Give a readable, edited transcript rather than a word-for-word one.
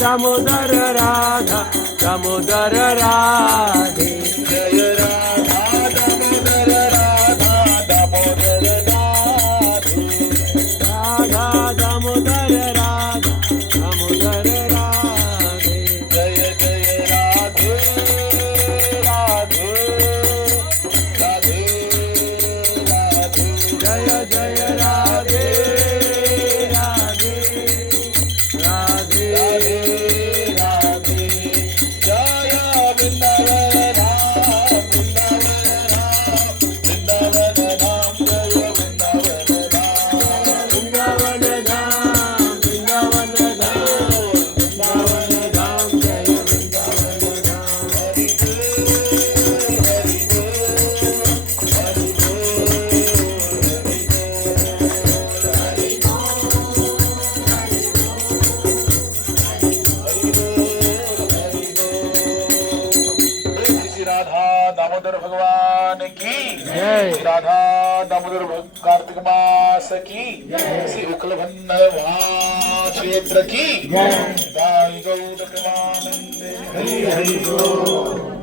दामोदर राधा दामोदर राधे जय राधा दामोदर राधा दामोदर राधे राधा दामोदर राधा दामोदर राधे जय जय राधे राधे राधे राधे जय जय राधे राधे राधे राधे जय वृंदावन राम वृंदावन राम जय वृंदावन राम वृंदावन धाम वृंदावन धाम वृंदावन धाम जय वृंदावन धाम हरि श्री राधा दामोदर भगवान की जय। श्री राधा दामोदर कार्तिक मास की श्री विकलभन्नवा क्षेत्र की जय। दाई गौर प्रेमानंद हरि हरि बोल।